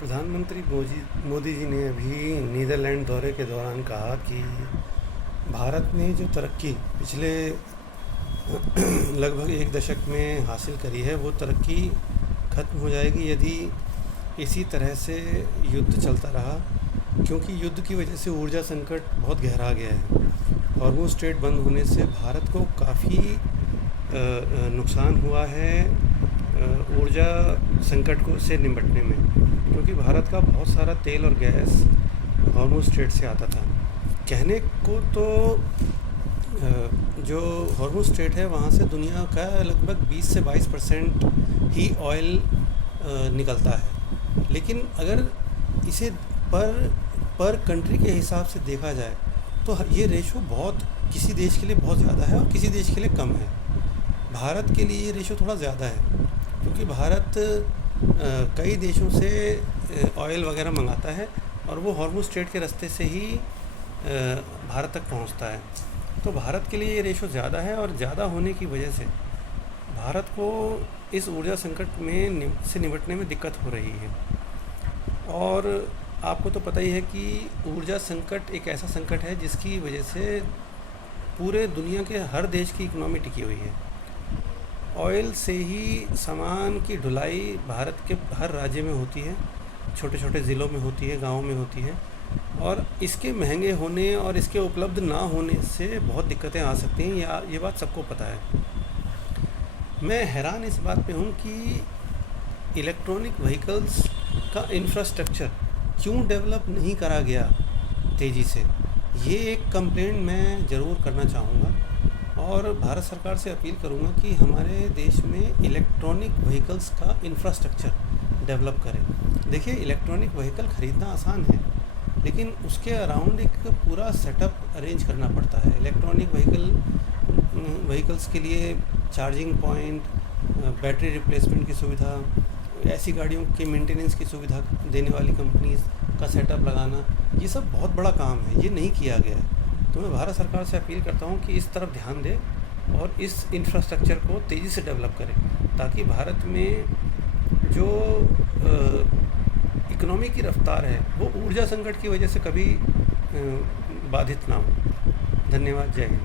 प्रधानमंत्री मोदी जी ने अभी नीदरलैंड दौरे के दौरान कहा कि भारत ने जो तरक्की पिछले लगभग एक दशक में हासिल करी है वो तरक्की ख़त्म हो जाएगी यदि इसी तरह से युद्ध चलता रहा, क्योंकि युद्ध की वजह से ऊर्जा संकट बहुत गहरा गया है। हॉर्मुज़ स्ट्रेट बंद होने से भारत को काफ़ी नुकसान हुआ है ऊर्जा संकट को से निपटने में, क्योंकि भारत का बहुत सारा तेल और गैस हॉर्मुज़ स्ट्रेट से आता था। कहने को तो जो हॉर्मुज़ स्ट्रेट है वहाँ से दुनिया का लगभग 20 से 22% ही ऑयल निकलता है, लेकिन अगर इसे पर कंट्री के हिसाब से देखा जाए तो ये रेशो बहुत किसी देश के लिए बहुत ज़्यादा है और किसी देश के लिए कम है। भारत के लिए ये रेशो थोड़ा ज़्यादा है, क्योंकि भारत कई देशों से ऑयल वगैरह मंगाता है और वो हॉर्मुज़ स्ट्रेट के रास्ते से ही भारत तक पहुंचता है। तो भारत के लिए ये रेशो ज़्यादा है और ज़्यादा होने की वजह से भारत को इस ऊर्जा संकट में से निपटने में दिक्कत हो रही है। और आपको तो पता ही है कि ऊर्जा संकट एक ऐसा संकट है जिसकी वजह से पूरे दुनिया के हर देश की इकोनॉमी टिकी हुई है। ऑयल से ही सामान की ढुलाई भारत के हर राज्य में होती है, छोटे छोटे ज़िलों में होती है, गाँवों में होती है, और इसके महंगे होने और इसके उपलब्ध ना होने से बहुत दिक्कतें आ सकती हैं, या ये बात सबको पता है। मैं हैरान इस बात पे हूँ कि इलेक्ट्रॉनिक व्हीकल्स का इंफ्रास्ट्रक्चर क्यों डेवलप नहीं करा गया तेज़ी से। ये एक कंप्लेंट मैं ज़रूर करना चाहूँगा और भारत सरकार से अपील करूँगा कि हमारे देश में इलेक्ट्रॉनिक व्हीकल्स का इंफ्रास्ट्रक्चर डेवलप करें। देखिए, इलेक्ट्रॉनिक व्हीकल ख़रीदना आसान है, लेकिन उसके अराउंड एक पूरा सेटअप अरेंज करना पड़ता है। इलेक्ट्रॉनिक व्हीकल्स के लिए चार्जिंग पॉइंट, बैटरी रिप्लेसमेंट की सुविधा, ऐसी गाड़ियों के मेंटेनेंस की सुविधा देने वाली कंपनीज़ का सेटअप लगाना, ये सब बहुत बड़ा काम है, ये नहीं किया गया है। तो मैं भारत सरकार से अपील करता हूँ कि इस तरफ ध्यान दे और इस इंफ्रास्ट्रक्चर को तेज़ी से डेवलप करें, ताकि भारत में जो इकोनॉमी की रफ्तार है वो ऊर्जा संकट की वजह से कभी बाधित ना हो। धन्यवाद। जय हिंद।